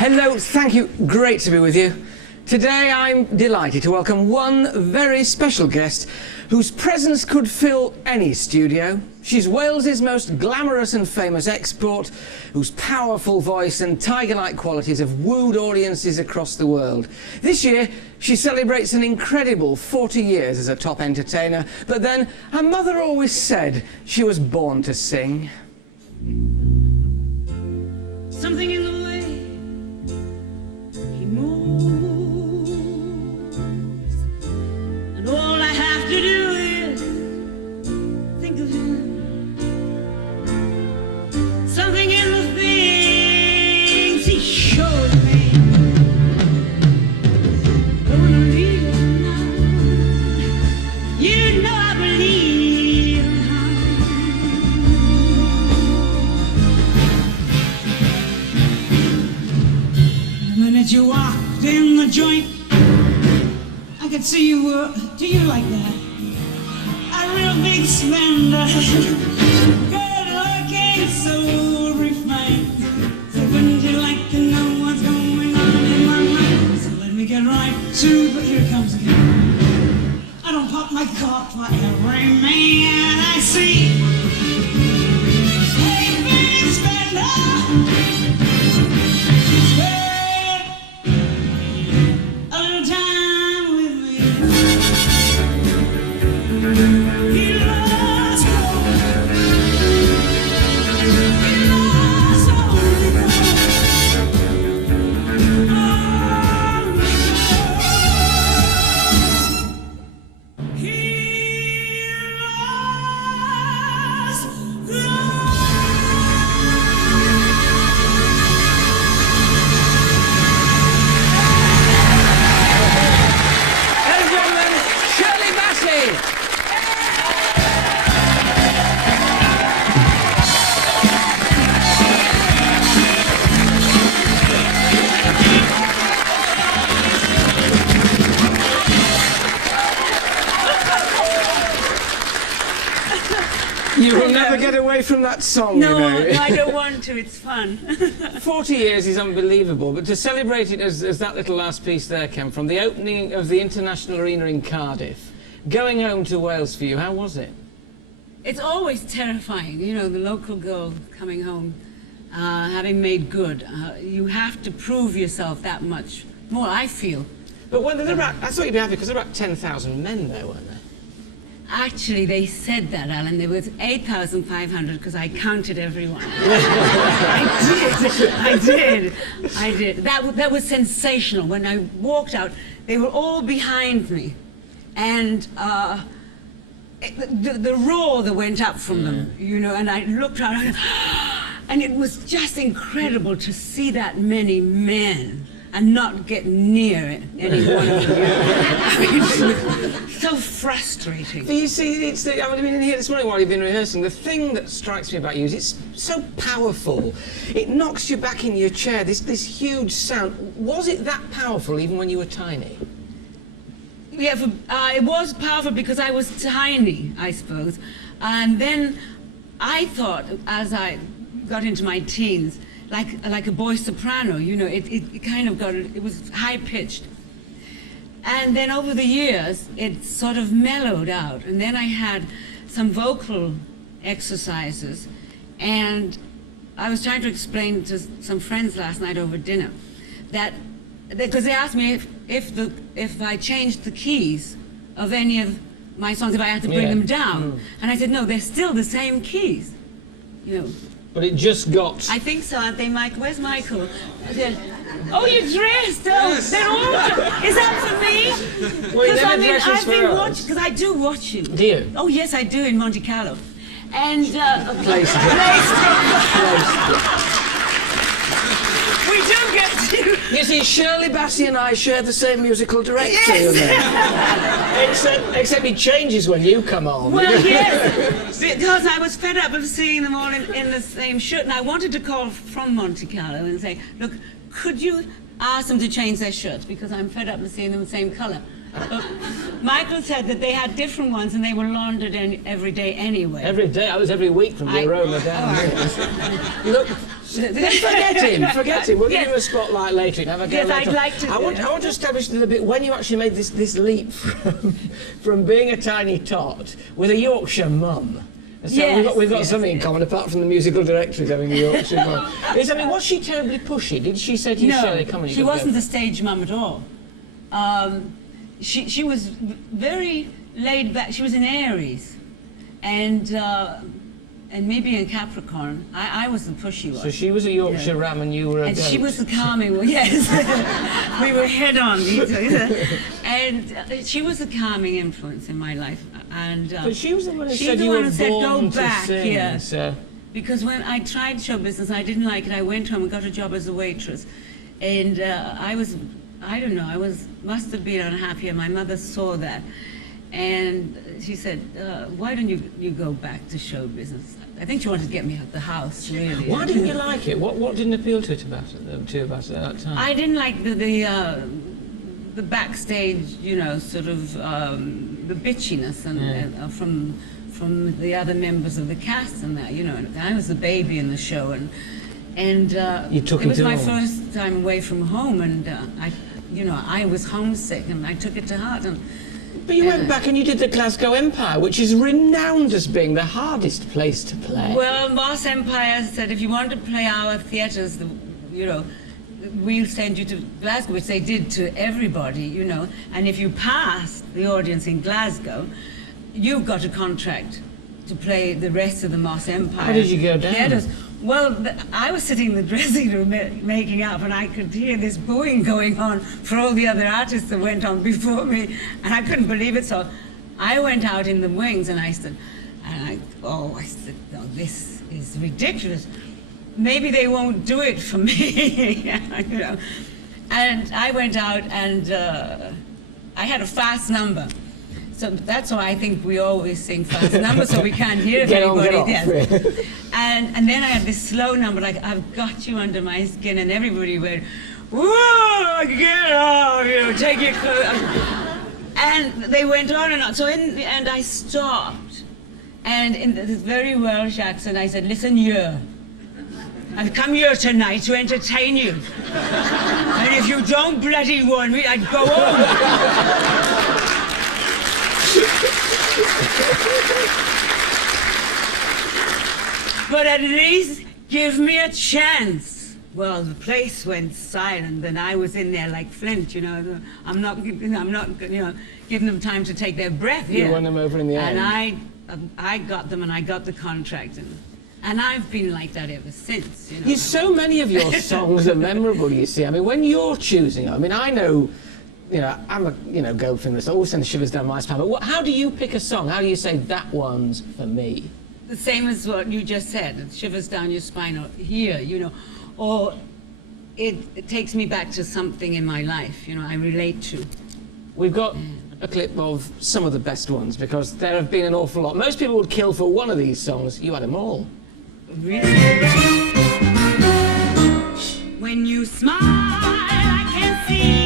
Hello, thank you. Great to be with you. Today I'm delighted to welcome one very special guest whose presence could fill any studio. She's Wales's most glamorous and famous export, whose powerful voice and tiger-like qualities have wooed audiences across the world. This year, she celebrates an incredible 40 years as a top entertainer, but then her mother always said she was born to sing. Something in the way he moves, and all I have to do is think of him. Something in the things he shows me. Don't wanna leave him now. You know I believe him. The minute you walked in the joint, I could see you were, do you like that? A real big spender, good looking, so refined. So wouldn't you like to know what's going on in my mind? So let me get right to, but here it comes again. I don't pop my cork for every man I see. Hey, big spender, spend a little time with me. He loves gold. He loves only gold. Only gold. He loves gold. Ladies and gentlemen, Shirley Bassey! You will never get away from that song, No, you know. no, I don't want to. It's fun. 40 years is unbelievable, but to celebrate it as that little last piece there came from, the opening of the International Arena in Cardiff, going home to Wales for you, how was it? It's always terrifying, you know, the local girl coming home, having made good. You have to prove yourself that much more, I feel. But when there about, I thought you'd be happy because there were about 10,000 men there, weren't there? Actually, they said that, Alan. There was 8,500 because I counted everyone. I did. That was sensational. When I walked out, they were all behind me. And the roar that went up from them, you know, and I looked around, and it was just incredible to see that many men and not get near any one of them. I mean, it was so frustrating. But you see, it's the, I've been in here this morning while you've been rehearsing. The thing that strikes me about you is it's so powerful. It knocks you back in your chair, this huge sound. Was it that powerful even when you were tiny? Yeah, it was powerful because I was tiny, I suppose. And then I thought, as I got into my teens, like a boy soprano, you know, it kind of it was high-pitched. And then over the years, it sort of mellowed out. And then I had some vocal exercises. And I was trying to explain to some friends last night over dinner that, because they asked me if I changed the keys of any of my songs, if I had to bring them down. And I said, no, they're still the same keys, you know. But it just got... I think so, aren't they, Mike? Where's Michael? I said, oh, you're dressed! Oh, Yes. they're all... Is that for me? Well, you Because never dress as I've been for us. watching... Because I do watch you. Do you? Oh, yes, I do, in Monte Carlo. And... Place to- We do get to... You see, Shirley Bassey and I share the same musical director. You know. Except he changes when you come on. Well, yes, because I was fed up of seeing them all in the same shirt, and I wanted to call from Monte Carlo and say, look, could you ask them to change their shirts, because I'm fed up of seeing them the same colour. Michael said that they had different ones and they were laundered every day anyway. Every day? I was every week from the aroma down here. Look, forget him. We'll give him a spotlight later. Have a go Yes, later. I'd like to. I want to establish a little bit when you actually made this leap from being a tiny tot with a Yorkshire mum. So Yes, we've got something in common apart from the musical director having a Yorkshire mum. Was she terribly pushy? Did she say to you, Shirley, come on, you she gotta wasn't go? a stage mum at all. She was very laid back. She was in Aries, and maybe in Capricorn. I was the pushy one. So she was a Yorkshire ram and you were a And goat. she was the calming one, yes. We were head on. And she was the calming influence in my life. And but she was the one who she's said the you one were who said, born go back, to sing. yeah. So. Because when I tried show business, I didn't like it. I went home and got a job as a waitress. And I don't know, must have been unhappy, and my mother saw that. And she said, why don't you go back to show business? I think she wanted to get me out of the house, really. Why didn't you like it? What didn't appeal to you about it at that time? I didn't like the backstage, sort of the bitchiness and from the other members of the cast and that, And I was the baby in the show, and you took it was my home. first time away from home, and I was homesick, and I took it to heart. But you went back and you did the Glasgow Empire, which is renowned as being the hardest place to play. Well, Moss Empire said, if you want to play our theatres, we'll send you to Glasgow, which they did to everybody, And if you passed the audience in Glasgow, you got a contract to play the rest of the Moss Empire. How did you go down? Theatres. Well, I was sitting in the dressing room making up, and I could hear this booing going on for all the other artists that went on before me, and I couldn't believe it. So I went out in the wings, and I said, no, this is ridiculous. Maybe they won't do it for me, And I went out, and I had a fast number. So that's why I think we always sing fast numbers, so we can't hear everybody. Yes. And then I had this slow number, like, I've got you under my skin, and everybody went, whoa, get off, take your clothes. And they went on and on. So in the end, I stopped. And in this very Welsh accent, I said, listen here. I've come here tonight to entertain you. And if you don't bloody want me, I'd go home. But at least give me a chance. Well, the place went silent, and I was in there like Flint, I'm not giving them time to take their breath here. You won them over in the end. And I got them, and I got the contract, and I've been like that ever since. So many of your songs are memorable. You see, I mean, when you're choosing, I know. I'm a goat from this. I always send shivers down my spine. But how do you pick a song? How do you say that one's for me? The same as what you just said. Shivers down your spine, or here, or it takes me back to something in my life. I relate to. We've got a clip of some of the best ones because there have been an awful lot. Most people would kill for one of these songs. You had them all. Really? When you smile, I can see.